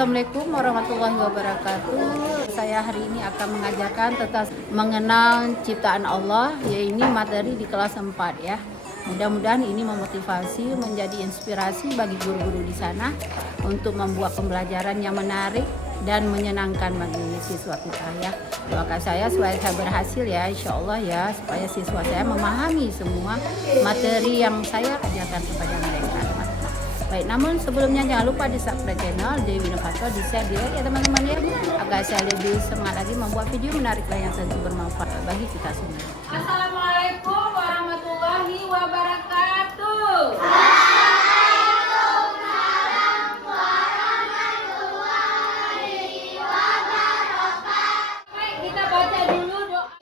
Assalamualaikum warahmatullahi wabarakatuh. Saya hari ini akan mengajarkan tentang mengenal ciptaan Allah, yaitu materi di kelas 4 ya. Mudah-mudahan ini memotivasi, menjadi inspirasi bagi guru-guru di sana untuk membuat pembelajaran yang menarik dan menyenangkan bagi siswa kita ya. Doakan saya supaya saya berhasil ya, insya Allah ya, supaya siswa saya memahami semua materi yang saya ajarkan kepada mereka. Baik, namun sebelumnya jangan lupa di subscribe channel Dewi Novato, di share, di like ya teman-teman ya, agar saya lebih semangat lagi membuat video menarik yang tentu bermanfaat bagi kita semua. Assalamualaikum warahmatullahi wabarakatuh. Baik, kita baca dulu doa.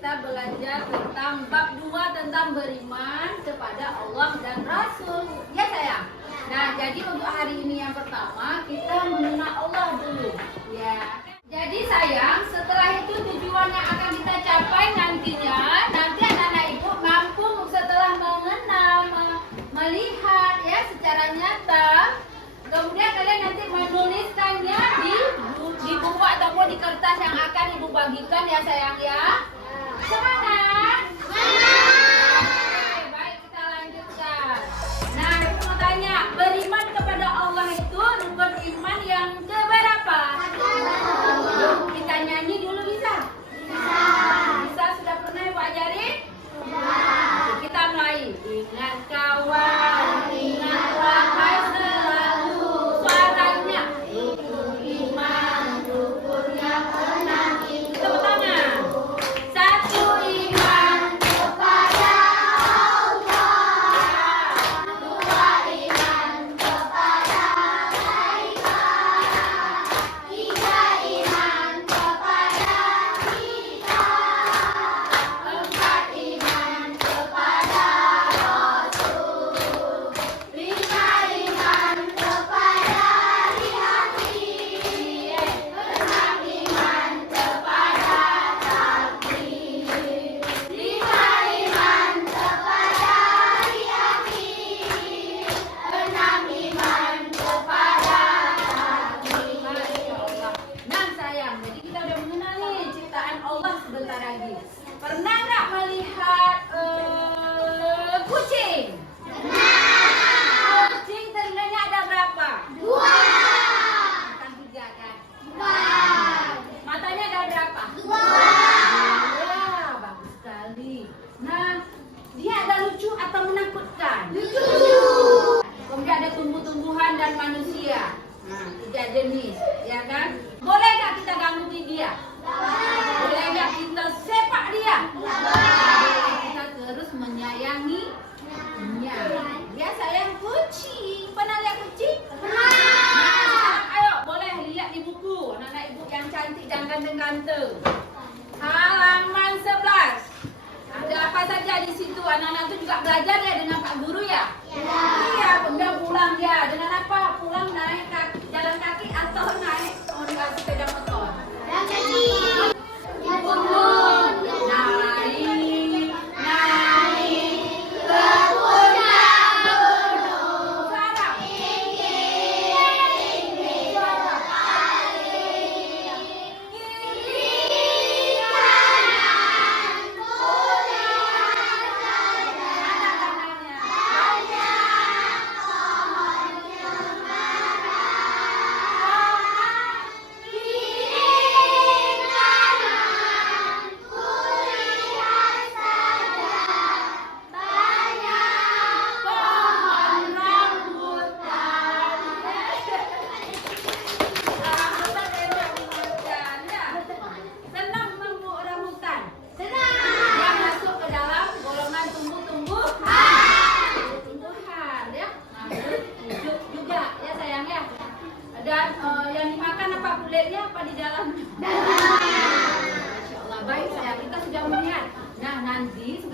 Kita belajar tentang bab 2 tentang beriman kepada Allah dan Rasul. Ya sayang. Nah, jadi untuk hari ini yang pertama kita mengenal Allah dulu. Ya. Jadi sayang, setelah itu tujuan yang akan kita capai nantinya, nanti anak-anak ibu mampu setelah mengenal, melihat ya secara nyata. Kemudian kalian nanti menuliskannya di buku ataupun di kertas yang akan ibu bagikan ya sayang ya. Semangat! Oke, baik kita lanjutkan. Nah, aku mau tanya, beriman kepada Allah itu rukun iman yang keberapa? Kita nyanyi dulu bisa? Bisa, sudah pernah ibu ajarin? Kita mulai. Ingat kawan, ingatlah hai selalu. Suaranya itu iman, rukun yang enam. Tepuk tangan. Satu, iman kepada Allah. Dua, iman kepada malaika. Tiga, iman kepada kita. Empat, iman kepada Rasul. Lima, iman kepada hari akhir. Enam, iman kepada takdir. Lima, iman kepada hari akhir. Enam, iman kepada takdir. Masya Allah. Nah sayang, jadi kita udah mengenal nih ciptaan Allah sebentar lagi. Pernah nggak melihat kucing? Kucing telinganya ada berapa? Dua. Bukan tiga kan? Dua. Matanya ada berapa? Dua. Bagus sekali. Nah, dia ada lucu atau menakutkan? Lucu. Kemudian ada tumbuh-tumbuhan dan manusia. Nah, tiga jenis, ya kan? Boleh nggak kita gangguin dia? Boleh nggak kita sepak dia? Boleh. Kita terus menyayanginya. Dia sayang kucing. Pernah lihat kucing? Pernah. Nah, sekarang ayo boleh lihat di buku anak-anak ibu yang cantik dan ganteng-ganteng. Halaman 11. Ada apa saja di situ? Anak-anak itu juga belajar ya dengan Pak Guru ya? Iya, kemudian pulang ya. Dengan apa? Pulang naik jalan kaki atau naik sepeda motor? Jalan kaki. Naik ke puncak gunung. Sarap.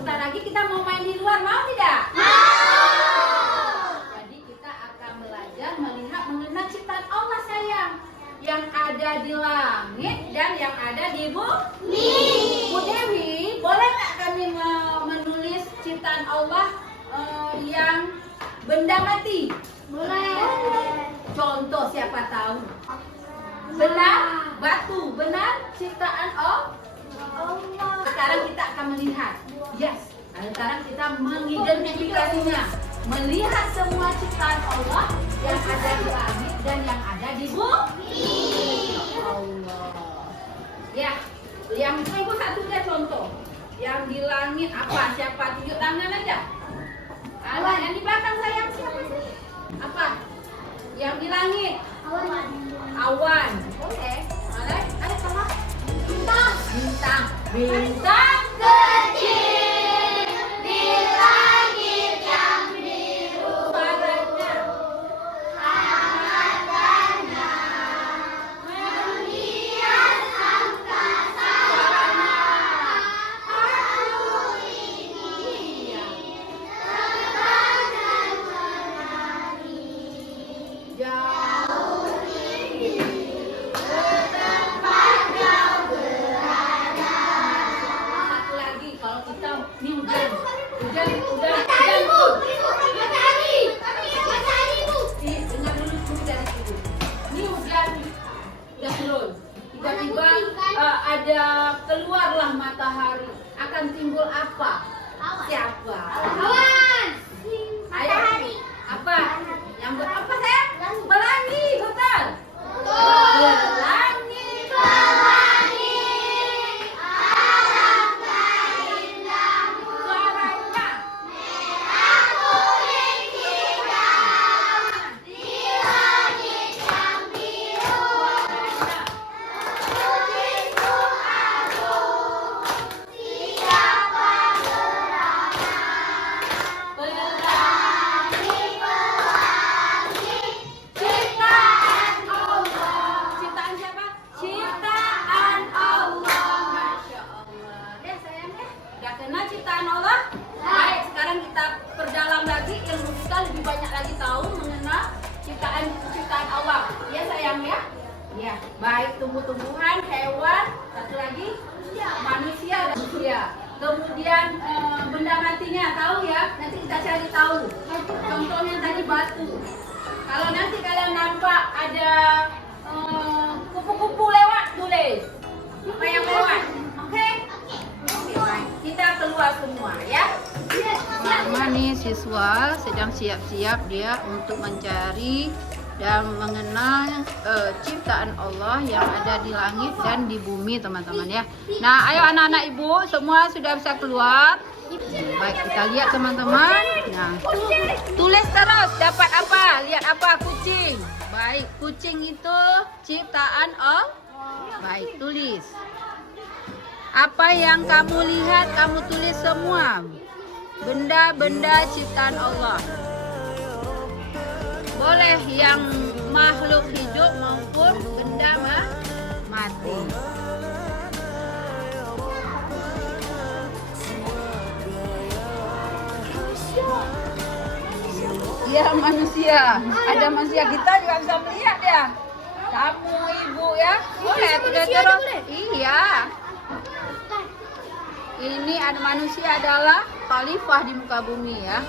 sebentar lagi kita mau main di luar, mau tidak? Mau. Jadi kita akan belajar melihat mengenai ciptaan Allah sayang, yang ada di langit dan yang ada di bumi. Bu Dewi, boleh nggak kami menulis ciptaan Allah yang benda mati? Boleh. Contoh siapa tahu? Benar? Batu, benar? Ciptaan Allah. Sekarang kita akan melihat. Yes. Sekarang kita mengidentifikasinya. Melihat semua ciptaan Allah yang ada di langit dan yang ada di bumi. Allah. Ya, yang ibu satu deh contoh. Yang di langit apa? Siapa? Tunjuk tangan aja. Awan. Yang di belakang sayang siapa sih? Apa? Yang di langit. Awan. Boleh. Boleh. Ada sama? Bintang. Bintang. Bintang kecil di langit yang biru. Suaranya. Hangatnya menghias angkasa. Suaranya. Aku ini terbang dan menari. Jauh tinggi ke tempat kau berada. Satu lagi, kalau kita ini hujan. Dengar dulu dari ibu. Ini hujan udah turun. Tiba-tiba ada keluarlah matahari. Akan timbul apa? Siapa? Awan. Matahari. Apa? Yang apa sayang? Pelangi, betul. Pelangi, pelangi. Alangkah indahmu. Suaranya. Merah, kuning, hijau. Di langit yang biru. Suaranya. Tulisku agung. Siapa gerangan? Pelangi, pelangi. Ciptaan Allah. Ciptaan siapa? Ciptaan Allah. Masya Allah. Ya sayang ya. Udah kenal ciptaan Allah? Baik, sekarang kita perdalam lagi ilmu kita lebih banyak lagi tahu mengenal ciptaan Allah. Ya sayang ya. Ya, baik tumbuh-tumbuhan, hewan, satu lagi manusia dan manusia. Kemudian benda matinya tahu ya. Nanti kita cari tahu. Contohnya tadi batu. Kalau nanti kalian nampak ada kupu-kupu lewat, tulis apa yang lewat. Oke? Oke, baik. Kita keluar semua ya. Mama nih siswa sedang siap-siap dia untuk mencari dan mengenal ciptaan Allah yang ada di langit dan di bumi teman-teman ya. Nah ayo anak-anak ibu semua sudah bisa keluar. Baik kita lihat teman-teman. Nah tulis terus dapat apa? Lihat apa? Kucing. Baik kucing itu ciptaan Allah. Baik tulis. Apa yang kamu lihat kamu tulis semua. Benda-benda ciptaan Allah. Boleh yang makhluk hidup maupun benda mati. Ya manusia. Ada manusia kita juga bisa melihat ya. Kamu ibu ya. Boleh tulis terus. Iya. Ini ada manusia adalah khalifah di muka bumi ya.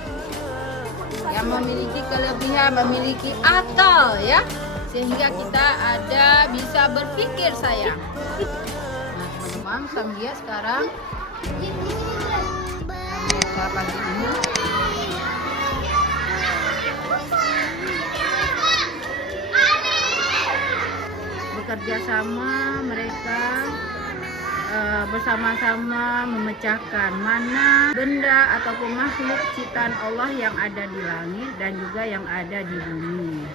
Yang memiliki kelebihan, memiliki akal ya, sehingga kita ada bisa berpikir sayang. Nah teman-teman, sambil sekarang mereka pagi ini bekerja sama, mereka bersama-sama memecahkan mana benda ataupun makhluk ciptaan Allah yang ada di langit dan juga yang ada di bumi.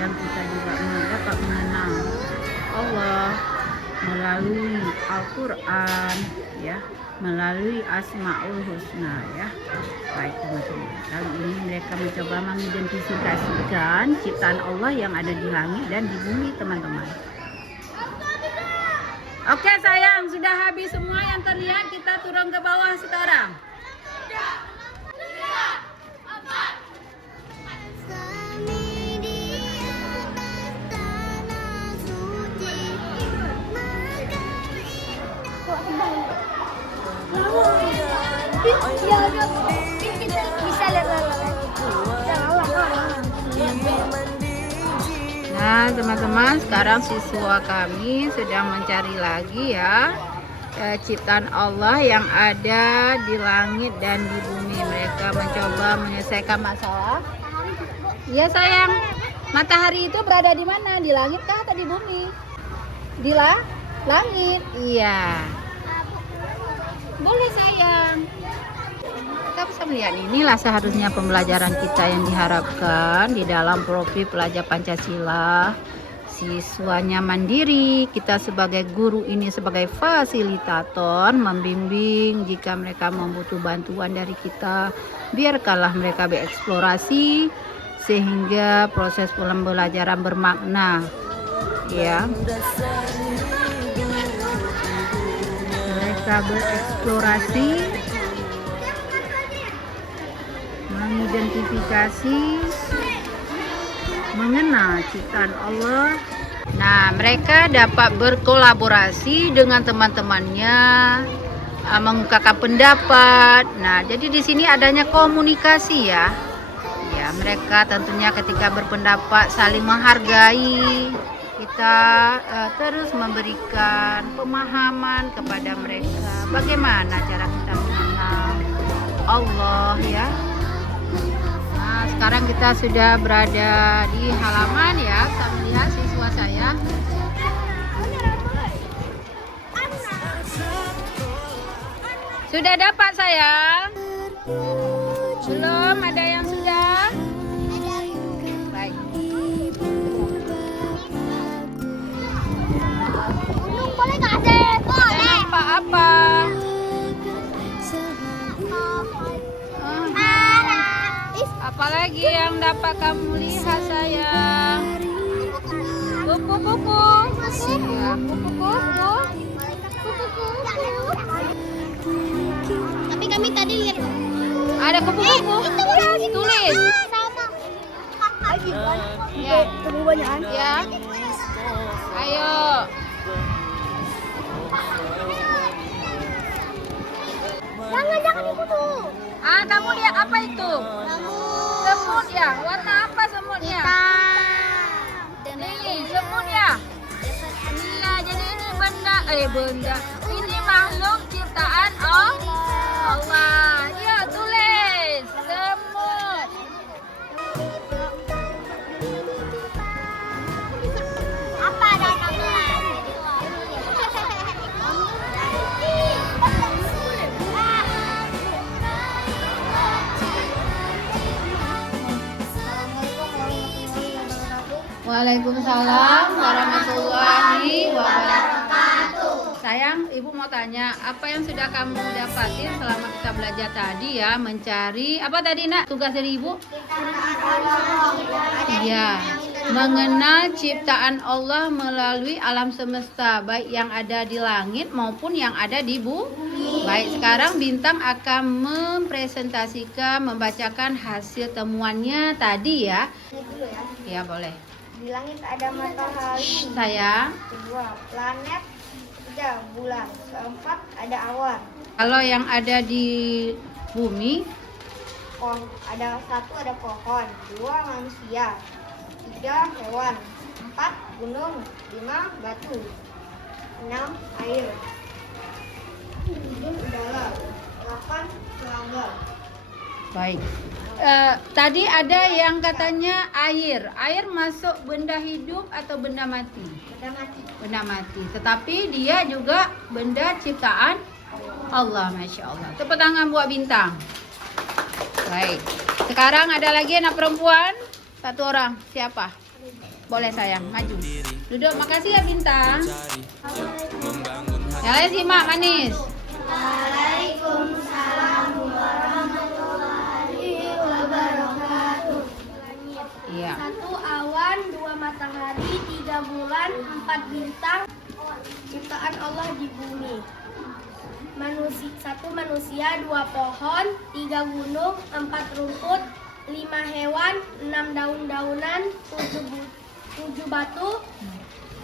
Dan kita juga dapat mengenal Allah melalui Al-Quran ya, melalui Asmaul Husna ya. Baik teman-teman, kali ini mereka mencoba mengidentifikasikan ciptaan Allah yang ada di langit dan di bumi teman-teman. Oke sayang. sayang, sudah habis semua yang terlihat, kita turun ke bawah sekarang. Bisa lihat Nah teman-teman, sekarang siswa kami sedang mencari lagi ya ciptaan Allah yang ada di langit dan di bumi. Mereka mencoba menyelesaikan masalah. Iya sayang, matahari itu berada di mana? Di langit kah atau di bumi? Di langit. Iya. Boleh sayang. Kita bisa melihat inilah seharusnya pembelajaran kita yang diharapkan di dalam profil pelajar Pancasila. Siswanya mandiri, kita sebagai guru ini sebagai fasilitator membimbing jika mereka membutuh bantuan dari kita. Biarkanlah mereka bereksplorasi sehingga proses pembelajaran bermakna. Ya. Mereka bereksplorasi, mengidentifikasi, mengenal ciptaan Allah. Nah, mereka dapat berkolaborasi dengan teman-temannya, mengungkapkan pendapat. Nah, jadi di sini adanya komunikasi ya. Ya, mereka tentunya ketika berpendapat saling menghargai. Kita terus memberikan pemahaman kepada mereka bagaimana cara kita mengenal Allah ya. Nah, sekarang kita sudah berada di halaman ya. Saya melihat siswa saya. Sudah dapat sayang? Belum ada yang sudah? Baik. boleh nggak ada? Boleh. Apa-apa? Apalagi yang dapat kamu lihat sayang? Kupu-kupu. Ya, kupu-kupu. Tapi kami tadi lihat. Ada kupu-kupu. Tulis. Sama. Ya. Tunggu banyakan. Ya. Ayo. Jangan dikutu. Kamu lihat apa itu? Semut ya. Warna apa semutnya? Ini semut ya. Iya, jadi ini benda. Ini makhluk ciptaan Allah. Ya, tulis semut. Apa ada namanya? Waalaikumsalam warahmatullahi wabarakatuh. Sayang, ibu mau tanya, apa yang sudah kamu dapatin selama kita belajar tadi ya, mencari apa tadi nak? Tugas dari ibu? Iya, mengenal ciptaan Allah melalui alam semesta, baik yang ada di langit maupun yang ada di bumi. Baik, sekarang Bintang akan mempresentasikan, membacakan hasil temuannya tadi ya. Dulu ya. Ya boleh. Di langit ada matahari. Sayang, Kedua, planet. Tiga, bulan. Keempat, ada awan. kalau yang ada di bumi, Ada satu, ada pohon. Dua, manusia. Tiga, hewan. Empat, gunung. Lima, batu. Enam, air. Tujuh, udara. Delapan, serangga. baik. Tadi ada yang katanya air. Air masuk benda hidup atau benda mati? Benda mati. Benda mati. Tetapi dia juga benda ciptaan Allah, masya Allah. Tepuk tangan buat Bintang. Baik. Sekarang ada lagi anak perempuan, satu orang. Siapa? Boleh sayang, maju. Duduk. Makasih ya Bintang. Yang lain simak manis. Waalaikumsalam warahmatullahi wabarakatuh. Iya. Satu awan, dua matahari, tiga bulan, empat bintang, ciptaan Allah di bumi. Satu manusia, 2 pohon, 3 gunung, 4 rumput, 5 hewan, 6 daun-daunan, 7 batu,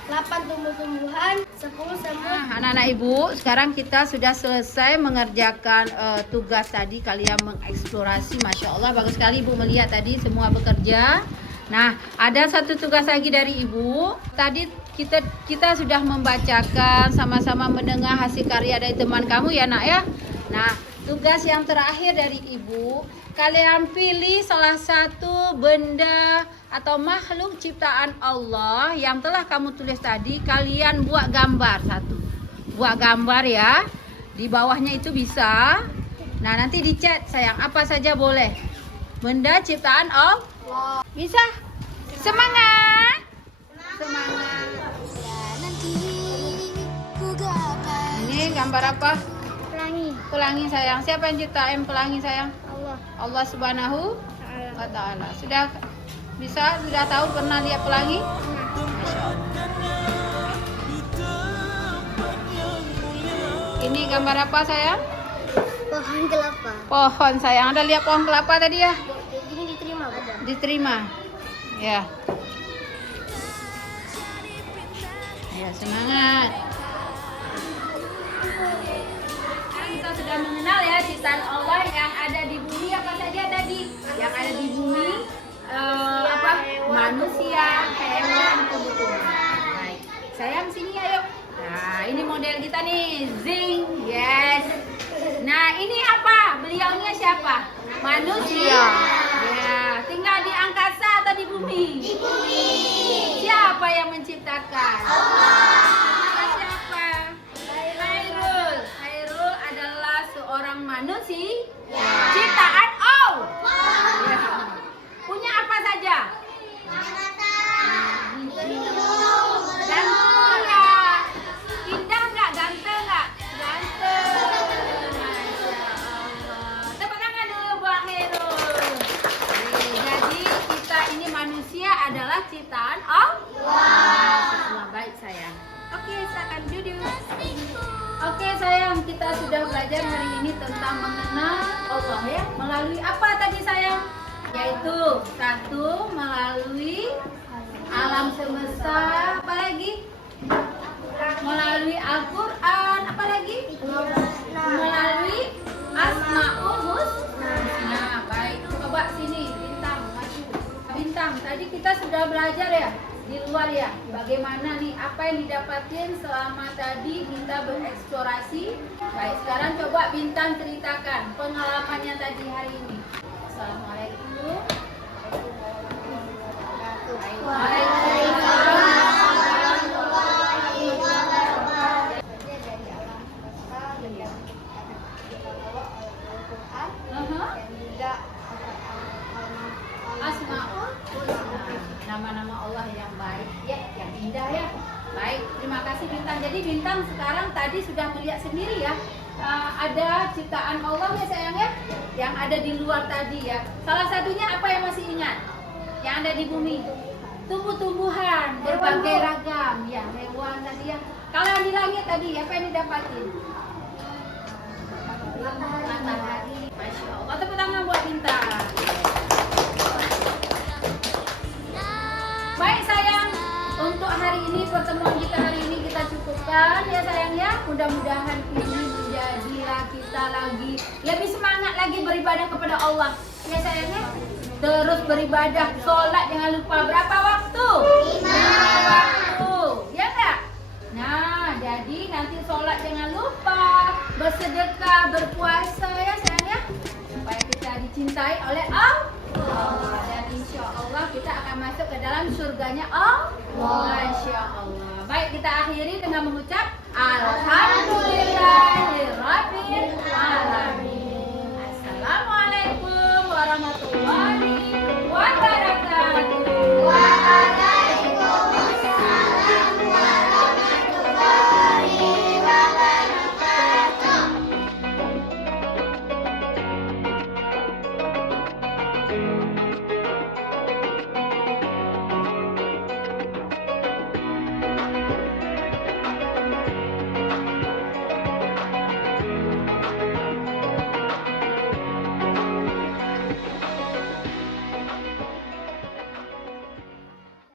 8 tumbuh-tumbuhan, 10 semut. Anak-anak ibu, sekarang kita sudah selesai mengerjakan tugas tadi. Kalian mengeksplorasi, Masya Allah, bagus sekali ibu melihat tadi semua bekerja. Nah, ada satu tugas lagi dari ibu. Tadi kita sudah membacakan, sama-sama mendengar hasil karya dari teman kamu ya nak ya. Nah, tugas yang terakhir dari ibu, kalian pilih salah satu benda atau makhluk ciptaan Allah yang telah kamu tulis tadi. Kalian buat gambar satu. Buat gambar ya. Di bawahnya itu bisa. Nah, nanti dicat sayang, apa saja boleh. Benda ciptaan Allah. Bisa? Semangat. Semangat. Ini gambar apa? Pelangi. Pelangi sayang. Siapa yang ciptain pelangi sayang? Allah. Allah Subhanahu Ta'ala. wa ta'ala. Sudah bisa? Sudah tahu pernah lihat pelangi? Masya Allah. Ini gambar apa sayang? Pohon kelapa. Pohon sayang. Ada lihat pohon kelapa tadi ya? Ini diterima ada. Diterima. Ya. Ya, semangat. Sekarang kita sudah mengenal ya ciptaan Allah yang ada di bumi apa saja tadi? Yang ada di bumi apa? Manusia, hewan, tumbuh-tumbuhan. Baik. Sayang sini ayo. Nah, ini model kita nih. Zing. Yes. Nah, ini apa? Beliaunya siapa? Manusia. Ya, tinggal di angkasa atau di bumi? Di bumi. Siapa yang menciptakan? Allah. Siapa? Khairul. Khairul adalah seorang manusia ciptaan Allah. Ya. Punya apa saja? Ganteng nggak? Indah nggak? Ganteng nggak? Ganteng. Masya Allah. Tepuk tangan dulu buat Khairul. Jadi kita ini manusia adalah ciptaan Allah. Baik sayang. Oke, silakan duduk. Oke sayang, kita sudah belajar hari ini tentang mengenal Allah ya. Melalui apa tadi sayang? Yaitu satu, melalui alam semesta, apa lagi? Melalui Al-Quran, apa lagi? Melalui Asmaul Husna. Nah, baik. Coba sini, Bintang, maju. Bintang, tadi kita sudah belajar ya di luar ya. Bagaimana nih, apa yang didapatin selama tadi kita bereksplorasi. Baik, sekarang coba Bintang ceritakan pengalamannya tadi hari ini. Assalamualaikum. Asmaul Husna, nama-nama Allah yang baik ya, yang indah ya. Baik, terima kasih Bintang. Jadi Bintang sekarang tadi sudah melihat sendiri ya, ada ciptaan Allah ya sayang ya, yang ada di luar tadi ya. Salah satunya apa yang masih ingat? Yang ada di bumi, tumbuh-tumbuhan berbagai ragam ya, hewan tadi ya. Kalau yang di langit tadi apa yang didapatin? Matahari. Masya Allah. Tepuk tangan buat Bintang. Baik sayang, untuk hari ini pertemuan kita hari ini kita cukupkan ya sayang ya. Mudah-mudahan ini menjadilah kita lagi lebih semangat lagi beribadah kepada Allah ya sayang ya. Terus beribadah, sholat jangan lupa berapa waktu? 5 waktu, ya enggak? Nah, jadi nanti sholat jangan lupa, bersedekah, berpuasa ya sayang ya, supaya kita dicintai oleh Allah dan insya Allah kita akan masuk ke dalam surganya Allah. Masya Allah. Baik, kita akhiri dengan mengucap Alhamdulillahirrabbil alamin.